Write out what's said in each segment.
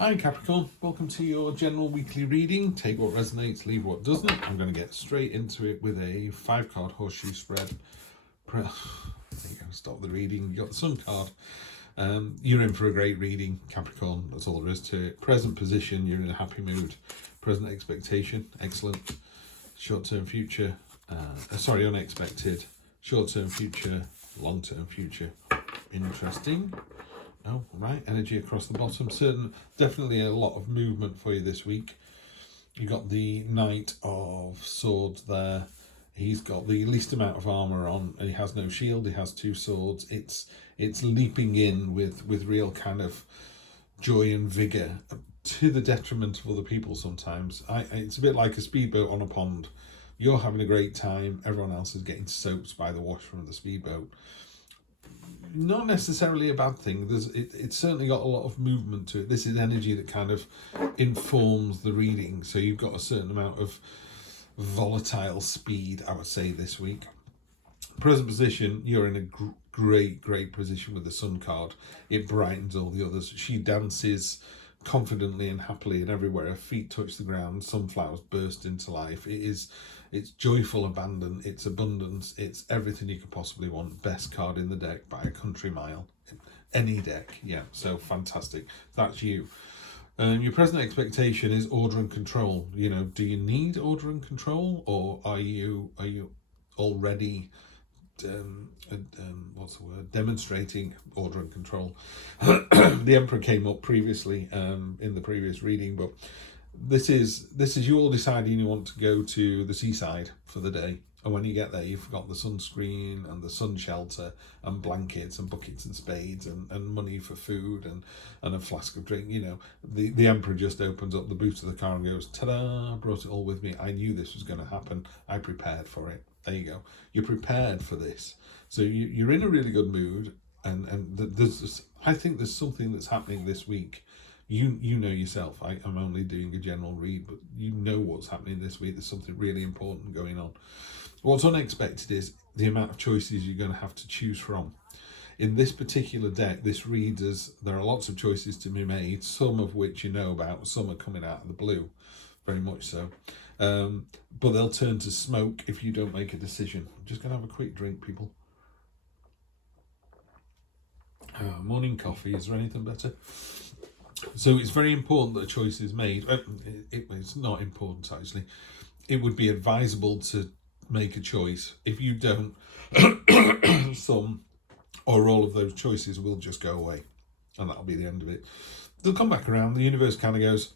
Hi Capricorn, welcome to your general weekly reading. Take what resonates, leave what doesn't. I'm going to get straight into it with a 5-card horseshoe spread. There you go, stop the reading. You got the Sun card. You're in for a great reading, Capricorn. That's all there is to it. Present position, you're in a happy mood. Present expectation, excellent. Short-term future, unexpected. Short-term future, long-term future, interesting. Oh, right, energy across the bottom. Definitely a lot of movement for you this week. You got the Knight of Swords there. He's got the least amount of armor on, and he has no shield. He has 2 swords. It's leaping in with real kind of joy and vigor, to the detriment of other people sometimes. It's a bit like a speedboat on a pond. You're having a great time. Everyone else is getting soaked by the wash from the speedboat. Not necessarily a bad thing. It's certainly got a lot of movement to it. This is energy that kind of informs the reading. So you've got a certain amount of volatile speed, I would say, this week. Present position, you're in a great position with the Sun card. It brightens all the others. She dances confidently and happily, and everywhere her feet touch the ground, sunflowers burst into life. It's joyful abandon, it's abundance, it's everything you could possibly want. Best card in the deck by a country mile. Any deck, yeah, so fantastic. That's you. Your present expectation is order and control. You know, do you need order and control, or are you already demonstrating order and control? The Emperor came up previously in the previous reading, but this is you all deciding you want to go to the seaside for the day, and when you get there you've got the sunscreen and the sun shelter and blankets and buckets and spades and money for food and a flask of drink. You know, the Emperor just opens up the boot of the car and goes, ta-da, brought it all with me. I knew this was going to happen. I prepared for it. There you go. You're prepared for this. So you're in a really good mood, and I think there's something that's happening this week. You know yourself. I'm only doing a general read, but you know what's happening this week. There's something really important going on. What's unexpected is the amount of choices you're going to have to choose from. In this particular deck, there are lots of choices to be made, some of which you know about, some are coming out of the blue, very much so. But they'll turn to smoke if you don't make a decision. I'm just going to have a quick drink, people. Morning coffee, is there anything better? So it's very important that a choice is made. It's not important, actually. It would be advisable to make a choice. If you don't, some or all of those choices will just go away, and that'll be the end of it. They'll come back around. The universe kind of goes,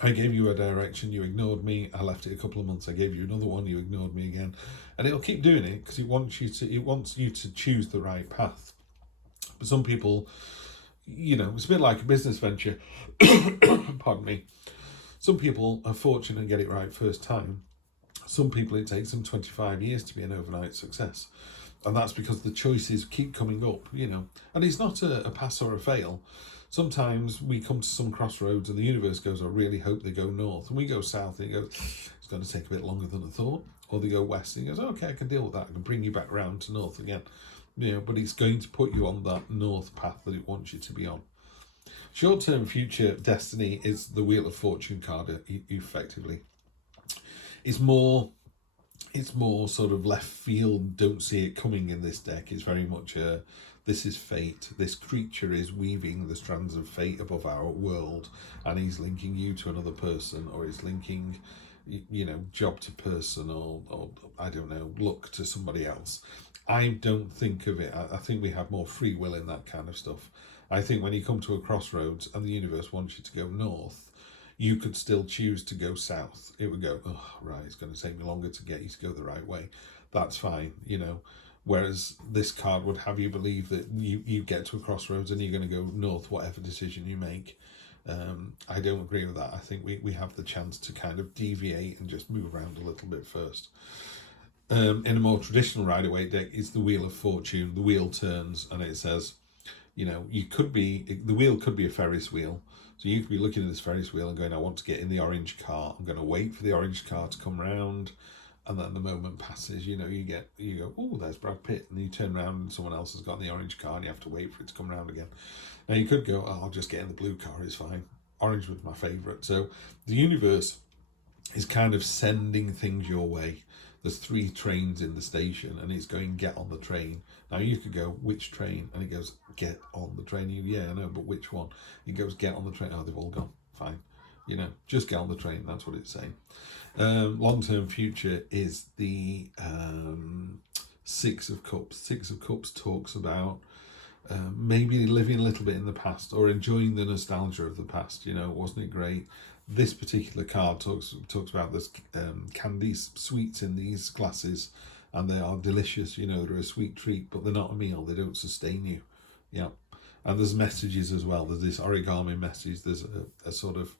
I gave you a direction, you ignored me. I left it a couple of months. I gave you another one, you ignored me again. And it'll keep doing it because it wants you to choose the right path. But some people, you know, it's a bit like a business venture. Pardon me. Some people are fortunate and get it right first time. Some people, it takes them 25 years to be an overnight success. And that's because the choices keep coming up, you know. And it's not a pass or a fail. Sometimes we come to some crossroads and the universe goes, I really hope they go north. And we go south and it goes, it's going to take a bit longer than I thought. Or they go west and it goes, okay, I can deal with that. I can bring you back round to north again. You know, but it's going to put you on that north path that it wants you to be on. Short-term future destiny is the Wheel of Fortune card, effectively. It's more sort of left field, don't see it coming in this deck. It's very much this is fate. This creature is weaving the strands of fate above our world, and he's linking you to another person, or he's linking, you know, job to person, or I don't know, luck to somebody else. I don't think of it. I think we have more free will in that kind of stuff. I think when you come to a crossroads and the universe wants you to go north, you could still choose to go south. It would go, oh, right, it's going to take me longer to get you to go the right way. That's fine, you know. Whereas this card would have you believe that you get to a crossroads and you're going to go north, whatever decision you make. I don't agree with that. I think we have the chance to kind of deviate and just move around a little bit first. In a more traditional Rider-Waite deck, it's the Wheel of Fortune. The wheel turns and it says, you know, the wheel could be a Ferris wheel. So you could be looking at this Ferris wheel and going, I want to get in the orange car. I'm going to wait for the orange car to come round. And then the moment passes, you know, you go, oh, there's Brad Pitt. And you turn around and someone else has got in the orange car and you have to wait for it to come round again. Now you could go, oh, I'll just get in the blue car, it's fine. orange was my favourite. So the universe is kind of sending things your way. There's 3 trains in the station, and it's going, get on the train. Now you could go, which train? And it goes, get on the train. You, yeah, I know, but which one? It goes, get on the train. Oh, they've all gone. Fine. You know, just get on the train. That's what it's saying. Long-term future is the 6 of Cups. 6 of Cups talks about maybe living a little bit in the past, or enjoying the nostalgia of the past. You know, wasn't it great? This particular card talks about this candies, sweets in these glasses, and they are delicious. You know, they're a sweet treat, but they're not a meal. They don't sustain you. Yeah. And there's messages as well. There's this origami message. There's a sort of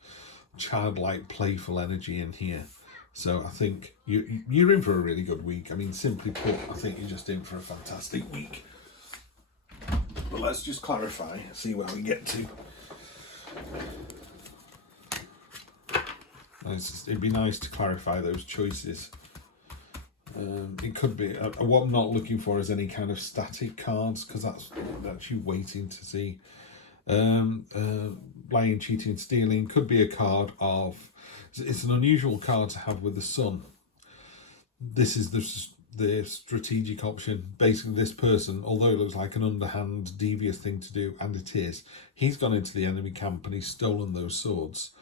childlike, playful energy in here. So I think you're in for a really good week. I mean, simply put, I think you're just in for a fantastic week. But let's just clarify, see where we get to. It'd be nice to clarify those choices. It could be, what I'm not looking for is any kind of static cards, because that's you waiting to see. Lying, cheating, stealing could be a card of, it's an unusual card to have with the sun. This is the strategic option. Basically, this person, although it looks like an underhand, devious thing to do, and it is, he's gone into the enemy camp and he's stolen those swords.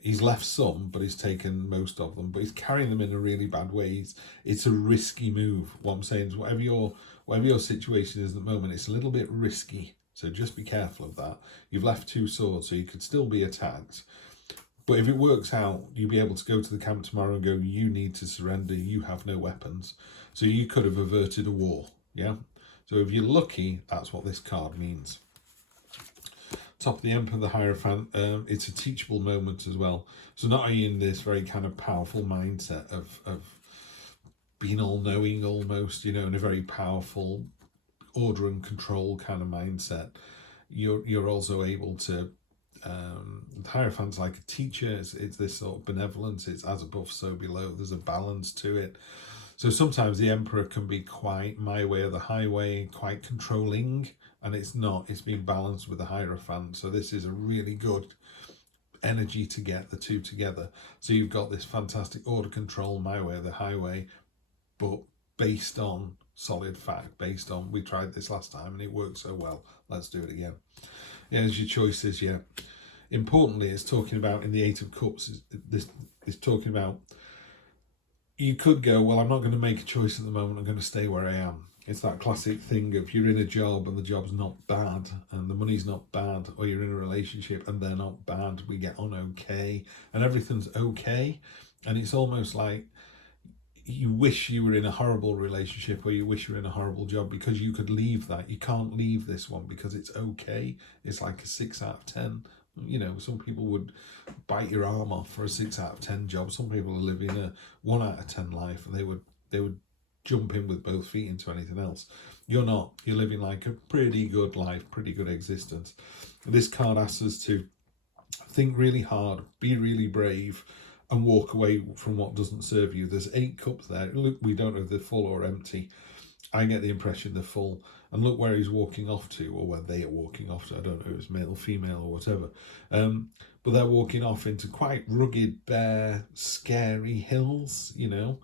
He's left some, but he's taken most of them. But he's carrying them in a really bad way. It's a risky move. What I'm saying is, whatever your situation is at the moment, it's a little bit risky. So just be careful of that. You've left 2 swords, so you could still be attacked. But if it works out, you'll be able to go to the camp tomorrow and go, you need to surrender. You have no weapons. So you could have averted a war. Yeah. So if you're lucky, that's what this card means. Top of the Emperor, the Hierophant, it's a teachable moment as well. So not only in this very kind of powerful mindset of being all-knowing almost, you know, in a very powerful order and control kind of mindset, you're also able to, the Hierophant's like a teacher. It's this sort of benevolence. It's as above, so below. There's a balance to it. So sometimes the Emperor can be quite my way or the highway, quite controlling, and it's not. It's being balanced with the Hierophant. So this is a really good energy to get the 2 together. So you've got this fantastic order, control, my way or the highway, but based on solid fact, based on, we tried this last time and it worked so well, let's do it again. Yeah, as your choices, yeah. Importantly, it's talking about in the 8 of Cups, this is talking about, you could go, well, I'm not going to make a choice at the moment, I'm going to stay where I am. It's that classic thing of you're in a job and the job's not bad and the money's not bad, or you're in a relationship and they're not bad, we get on okay and everything's okay. And it's almost like you wish you were in a horrible relationship, or you wish you were in a horrible job, because you could leave that. You can't leave this one because it's okay. It's like a 6 out of 10. You know, some people would bite your arm off for a 6 out of 10 job. Some people are living a 1 out of 10 life, and they would jump in with both feet into anything else. You're not. You're living like a pretty good life, pretty good existence. This card asks us to think really hard, be really brave, and walk away from what doesn't serve you. There's 8 cups there. Look, we don't know if they're full or empty. I get the impression they're full. And look where he's walking off to, or where they are walking off to. I don't know if it's male or female or whatever. But they're walking off into quite rugged, bare, scary hills, you know.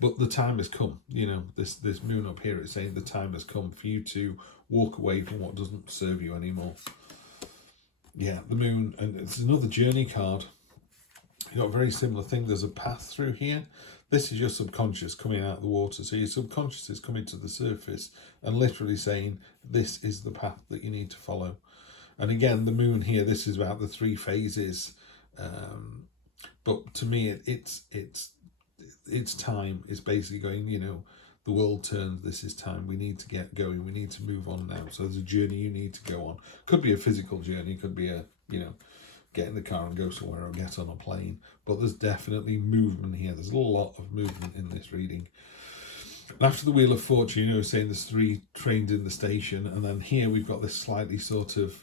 But the time has come, you know. This moon up here is saying the time has come for you to walk away from what doesn't serve you anymore. Yeah, the moon, and it's another journey card. You've got a very similar thing. There's a path through here. This is your subconscious coming out of the water. So your subconscious is coming to the surface and literally saying, this is the path that you need to follow. And again, the moon here, this is about the 3 phases. But to me, it's time. It's basically going, you know, the world turns, this is time. We need to get going. We need to move on now. So there's a journey you need to go on. Could be a physical journey. Could be a, you know, get in the car and go somewhere, or get on a plane. But there's definitely movement here. There's a lot of movement in this reading. And after the Wheel of Fortune, you know, saying there's 3 trains in the station. And then here we've got this slightly sort of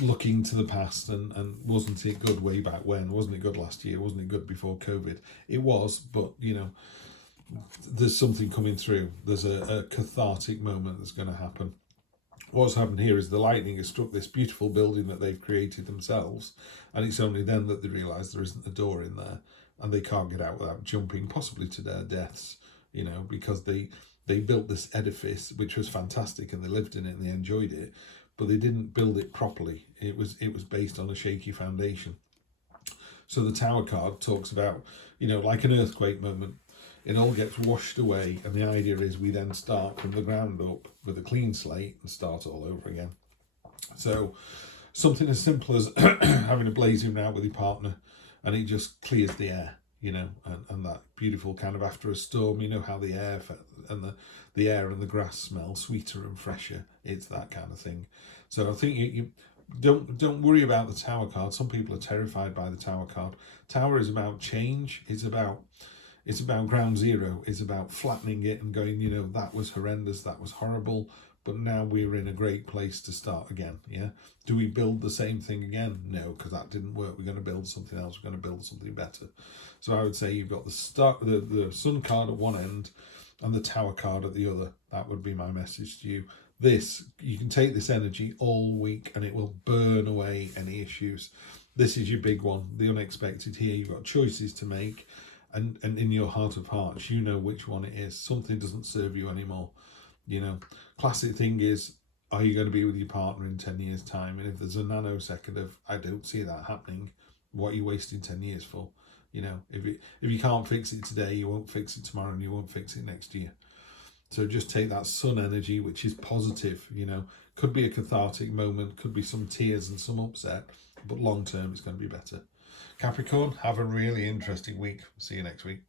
looking to the past, and wasn't it good way back when? Wasn't it good last year? Wasn't it good before COVID? It was, but, you know, there's something coming through. There's a cathartic moment that's going to happen. what's happened here is the lightning has struck this beautiful building that they've created themselves, and it's only then that they realise there isn't a door in there, and they can't get out without jumping, possibly to their deaths, you know, because they built this edifice which was fantastic, and they lived in it and they enjoyed it, but they didn't build it properly. It was based on a shaky foundation. So the Tower card talks about, you know, like an earthquake moment. It all gets washed away, and the idea is we then start from the ground up with a clean slate and start all over again. So something as simple as having a blazing route with your partner, and it just clears the air, you know, and that beautiful kind of after a storm, you know how the air and the air and the grass smell sweeter and fresher. It's that kind of thing. So I think you don't worry about the Tower card. Some people are terrified by the Tower card. Tower is about change. It's about ground zero. It's about flattening it and going, you know, that was horrendous, that was horrible, but now we're in a great place to start again. Yeah. Do we build the same thing again? No, because that didn't work. We're going to build something else. We're going to build something better. So I would say you've got the Sun card at one end and the Tower card at the other. That would be my message to you. You can take this energy all week and it will burn away any issues. This is your big one, the unexpected here. You've got choices to make. And in your heart of hearts, you know which one it is. Something doesn't serve you anymore. You know, classic thing is, are you going to be with your partner in 10 years' time? And if there's a nanosecond of, I don't see that happening, what are you wasting 10 years for? You know, if you can't fix it today, you won't fix it tomorrow, and you won't fix it next year. So just take that sun energy, which is positive, you know, could be a cathartic moment, could be some tears and some upset, but long term it's going to be better. Capricorn, have a really interesting week. See you next week.